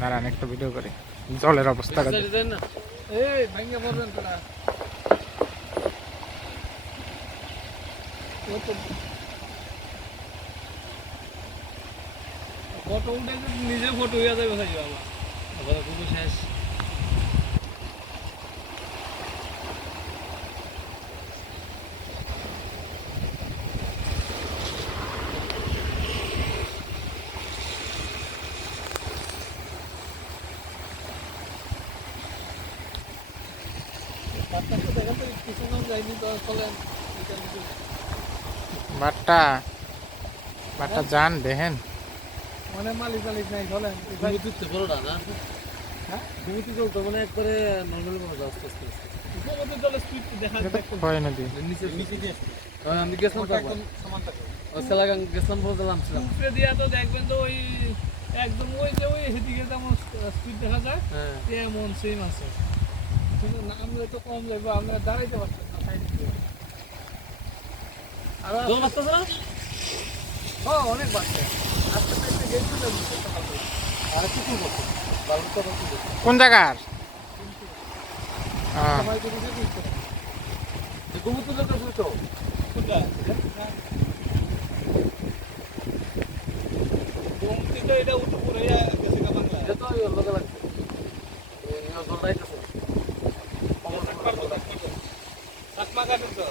দাঁড়ান একটা ভিডিও করে জলের অবস্থাটা ফটো উঠে নিজে ফটো হইয়া যাবে ভাই আবার পুকুর শেষ বাট্টা বাট্টা যান দেখেন মানে মালিক মালিক নাই চলেন তুলতে বড় না হ্যাঁ তুমি চলতো মানে একবারে নর্মাল ভাবে আস্তে আস্তে সমুদ্রের জলের স্পিড দেখা যায় হয় নদী নিচে নিচে দিয়ে আমি গেছিলাম একদম সমান থাকে ওই সেলাগাং গেছিলাম বললাম উপরে দিয়া তো দেখবেন তো ওই একদম ওই যে ওই এদিকে যেমন স্পিড দেখা যায় এমন সেম আছে কিন্তু নামলে তো কম যাবে আমরা দাঁড়াইতে পারছেন না সাইডে আর দৌড় মারতেছ না হ্যাঁ অনেক বাড়ছে আজকে তো একটা গেছিল আর কিছু বলতো ভালো কথা কি কোন জায়গার সবাই তো বুঝে দিচ্ছে যে গোমুত্র লোক বুঝতো কোনটা গোমুত্র তো এটা উঠে পড়ে গেছে কা বাংলা এটা তো লোকে লাগছে এই জলদাইতেছে কমন থাকবার কথা কাটমা কাটুন তো